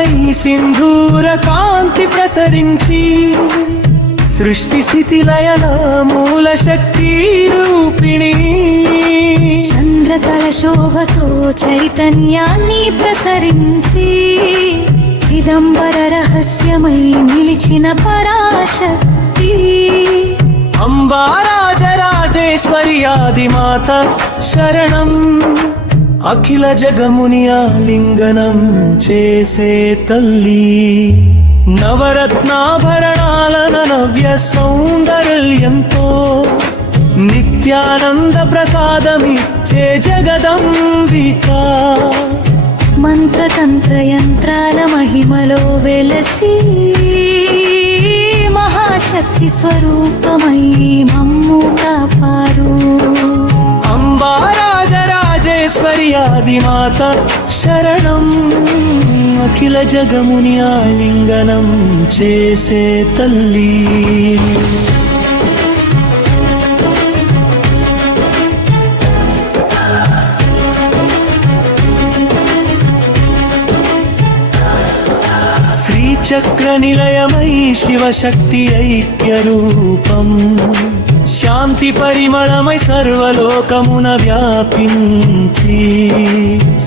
రూపమై సింధూర కాంతి ప్రసరించి సృష్టి స్థితి లయన మూల శక్తి రూపిణి చంద్రకళ శోభతో చైతన్యాన్ని ప్రసరించి చిదంబర రహస్యమై నిలిచిన పరాశక్తి అంబా రాజరాజేశ్వరి ఆదిమాత శరణం అఖిల జగముని ఆలింగనం చేసే తల్లి నవరత్నాభరణాలన నవ్య సౌందర్యంతో నిత్యానంద ప్రసాదమిచ్చే జగదంబిక మంత్రతంత్ర యంత్రాల మహిమలో వెలసి మహాశక్తి స్వరూపమై మమ్ము కాపాడు అంబా రాజరాజేశ్వరి ఆదిమాత శరణం అఖిల జగముని ఆలింగనం చేసే తల్లి శ్రీచక్ర నిలయమై శివశక్తి ఐక్య రూపం శాంతి పరిమళమై సర్వలోకమున వ్యాపించి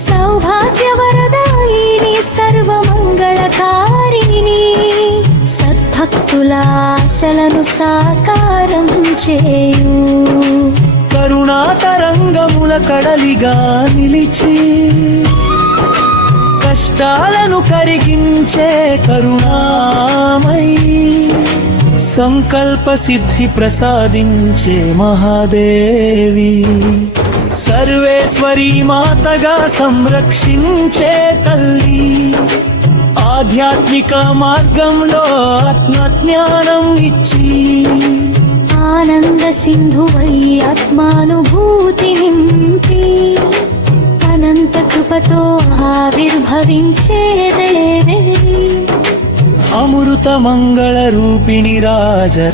సౌభాగ్యవరదాయిని సర్వమంగళకారిణి సద్భక్తుల ఆశలను సాకారం చేయు కరుణా తరంగముల కడలిగా నిలిచి కష్టాలను కరిగించే కరుణామయి సంకల్ప సిద్ధి ప్రసాదించే మహాదేవి సర్వేశ్వరి మాతగా సంరక్షించే తల్లి ఆధ్యాత్మిక మార్గంలో ఆత్మజ్ఞానం ఇచ్చి ఆనంద సింధువై ఆత్మానుభూతి నింపి అనంత కృపతో ఆవిర్భవించే దేవి అమృత మంగళ రూపిణి రాజరాజేశ్వరి